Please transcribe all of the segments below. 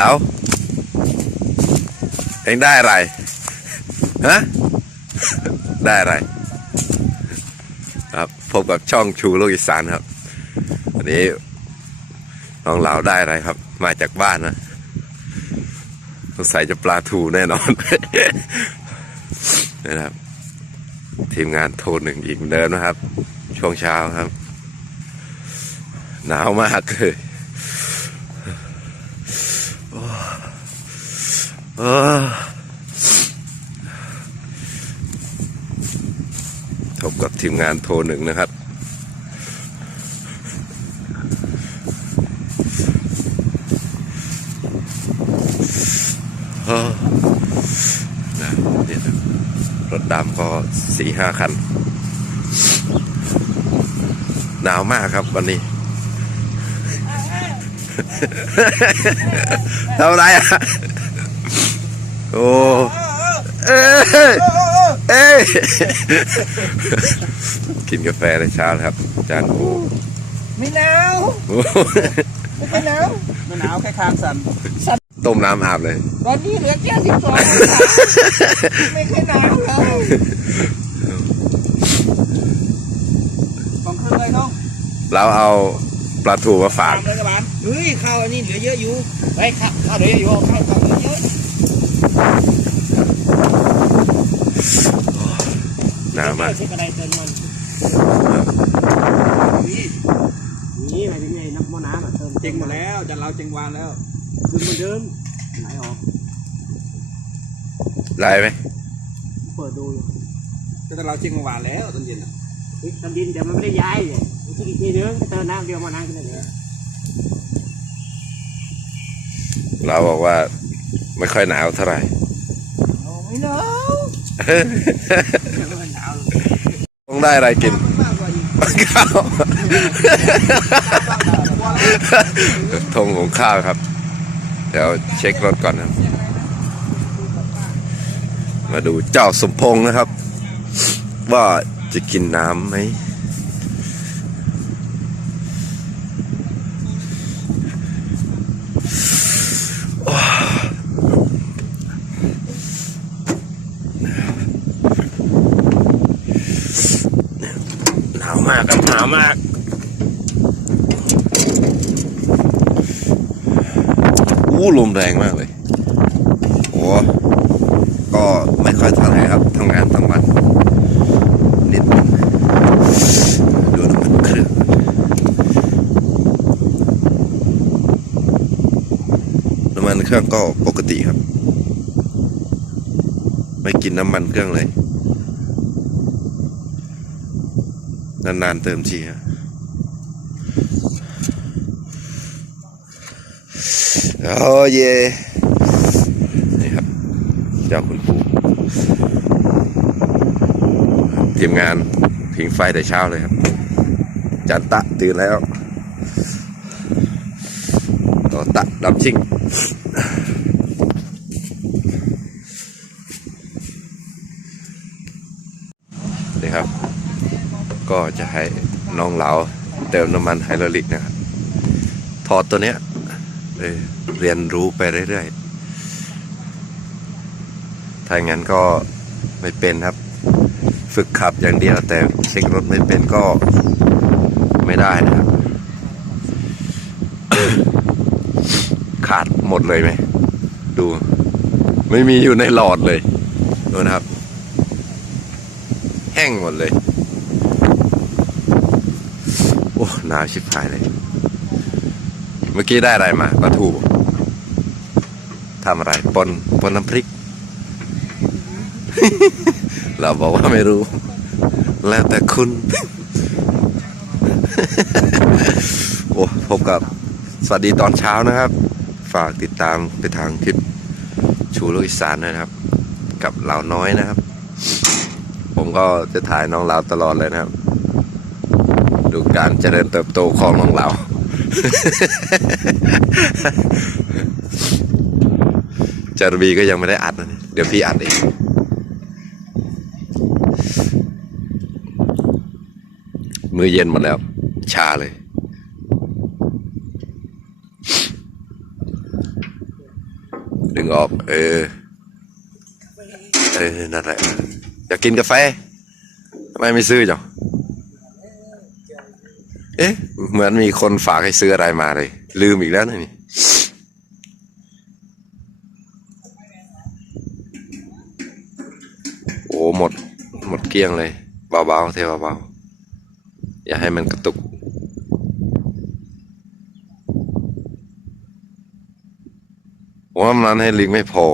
แล้ว เองได้อะไร ฮะ ได้อะไร ครับ พบกับช่องชูโลกอีสานครับ วันนี้น้องเหลาได้อะไรครับ มาจากบ้านนะสงสัยจะปลาทูแน่นอน นะครับ ทีมงานโทรหนึ่งอีกเดิมนะครับ ช่วงเช้าครับ หนาวมากเลยโอ้ โอ้พบกับทีมงานโทรหนึ่งนะครับ นะเนี่ยรถดำก็สี่ห้าคัน หนาวมากครับวันนี้ ทำอะไรอะ โอ้เอ้ยเอ้ยกินกาแฟในเช้านะครับจานโอ้ไม่หนาวโหไม่ค่อยหนาวไม่หนาวแค่คางสั่นต้มน้ำอาบเลย ตอนนี้เหลือแค่สิบสองไม่ค่อยหนาวเลยของเครื่องเลยน้องเราเอาปลาทูมาฝากตามเลยกระบาลเฮ้ยข้าวอันนี้เหลือเยอะอยู่เฮ้ยข้าวข้าวเหลือเยอะอยู่ข้าวข้าวเหลือเยอะ หนาวมากเช็คอะไรเติมมันนี่นี่อะไรเป็นไงน้ำมอน้ำอะเติมเจ๊งหมดแล้วจันเราเจ๊งวานแล้ว คือเหมือนเดิมไหลออกไล่ไหมเปิดดูอยู่ก็จันเราเจ๊งมาหวานแล้วตอนเย็นอะเฮ้ยตอนดินเดี๋ยวมันไม่ได้ย้ายเลยอีกทีนึงเติมน้ำเดียวมาน้ำกันเลยเราบอกว่า ไม่ค่อยหนาวเท่าไหร่โอ้ไม่หนาวไม่หนาวต้องได้อะไรกินมากกว่าอีกข้าวทงของข้าวครับ เดี๋ยวเช็ครถก่อนนะครับมาดูเจ้าสมพงษ์นะครับ ว่าจะกินน้ำไหม หนาวมากครับหนาวมากอู้ลมแรงมากเลยโอ้ก็ไม่ค่อยเท่าไหร่ครับทำงานทั้งวันนิดนึงดูน้ำมันเครื่องน้ำมันเครื่องก็ปกติครับ ไม่กินน้ำมันเครื่องเลย นานๆเติมทีฮะโอ้เย่นี่ครับ เจ้าคุณปู่ทียมงานผิงไฟแต่เช้าเลยครับ จันตะตื่นแล้วต่อตะดำชิงนี่ครับ ก็ จะให้น้องเหลาเติมน้ำมันไฮดรอลิกนะครับถอดตัวเนี้ยเเรียนรู้ไปเรื่อยๆ ถ้างั้นก็ไม่เป็นครับ ฝึกขับอย่างเดียวแต่เช็ครถไม่เป็นก็ไม่ได้นะครับ ขาดหมดเลยไหม ดู ไม่มีอยู่ในหลอดเลย ดูนะครับ แห้งหมดเลย โอ้ หนาวชิบหายเลย เมื่อกี้ได้อะไรมาปลาทูทำอะไรปนปนน้ำพริก เราบอกว่าไม่รู้ แล้วแต่คุณ โอ้พบกับสวัสดีตอนเช้านะครับ ฝากติดตามไปทางคลิปชูโลกอีสานนะครับ กับเหล่าน้อยนะครับ ผมก็จะถ่ายน้องเหลาตลอดเลยนะครับ ดูการเจริญเติบโตของน้องเรา จารบีก็ยังไม่ได้อัดนะนี่เดี๋ยวพี่อัดเองมือเย็นหมดแล้ว ชาเลยดึงออก เออ เออ นั่นแหละ อยากกินกาแฟทำไมไม่ซื้อจ้ะ เอ๊ะ เหมือนมีคนฝากให้ซื้ออะไรมาเลย ลืมอีกแล้วนะนี่โอ้หมด หมดเกลี้ยงเลยเบาๆเทเบาๆอย่าให้มันกระตุกว่ามันให้ลิงไม่พอ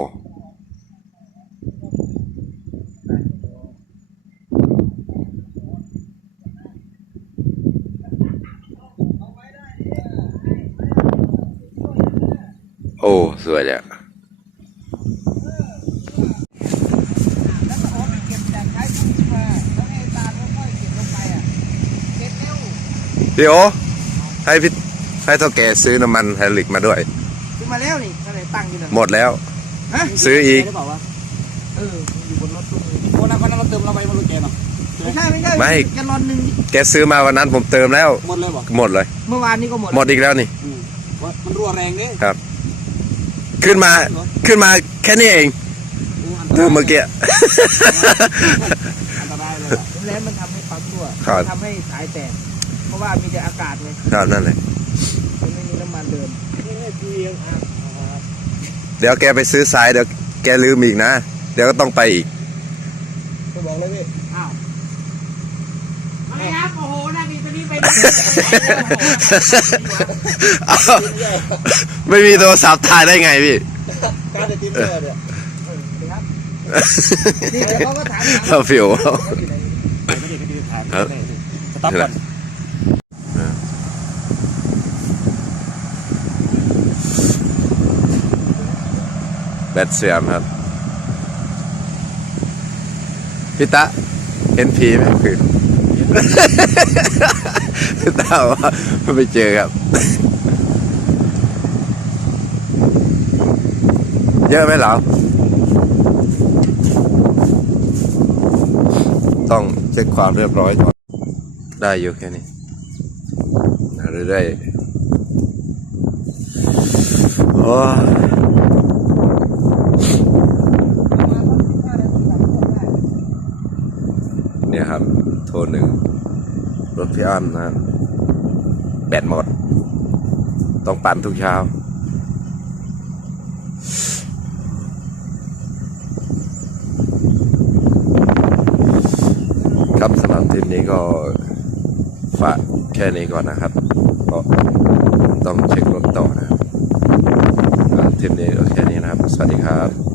โอ้ สวยเลยอะ พี่โอให้พี่ให้เท่าแกซื้อน้ำมันไฮดรอลิกมาด้วย ซื้อมาแล้วนี่อะไรตั้งอยู่นั่นหมดแล้ว ฮะซื้ออีก ได้บอกว่าเอออยู่บนรถตู้โอ้นั่นวันนั้นเราเติมเราไปบนรถแกเนาะไม่ใช่ไม่ใช่ไม่ แกลลอนหนึ่งแกซื้อมาวันนั้นผมเติมแล้ว หมดเลยบอกหมดเลย เมื่อวานนี้ก็หมดหมดอีกแล้วนี่ อืมว่ามันรั่วแรงเด้ครับ ขึ้นมาขึ้นมาแค่นี้เองโอ้อันตดูรายเมื่อกี้ อันตรายเลยอะ แล้วมันทำให้ปั๊มรั่วครับ ทำให้สายแตกเพ ราะว่ามีแต่อากาศไงครับนั่นแหละมันไม่มีน้ำมันเดินนี่คือยังอะเดี๋ยวแกไปซื้อสายเดี๋ยวแกลืมอีกนะ เดี๋ยวก็ต้องไปอีก จะบอกเลยพี่อ้าวไม่ครับโอ้โหนาทีตัวนี้ไปอ้าวไม่มีโทรศัพท์ถ่ายได้ไงพี่ การจะจิ้มเจอเนี่ยนี่เดี๋ยวเขาก็ถามหาเราฟิวอยู่ไหนไม่ได้ไม่ได้ถ่ายครับสต็อปก่อน แบทเสียมครับพี่ตะเห็นผีไหมคือพี่ตาว่าไม่เจอครับ เยอะไหมเหรอต้องเช็คความเรียบร้อยก่อนได้อยู่แค่นี้เรื่อยๆโอ้ เนี่ยครับ โทรหนึ่งรถพี่อ้อนนะแบตหมด ต้องปั่นทุกเช้า ครับสำหรับทริปนี้ก็ฝากแค่นี้ก่อนนะครับเพราะต้องเช็ครถต่อนะทริปนี้ก็แค่นี้นะครับ สวัสดีครับ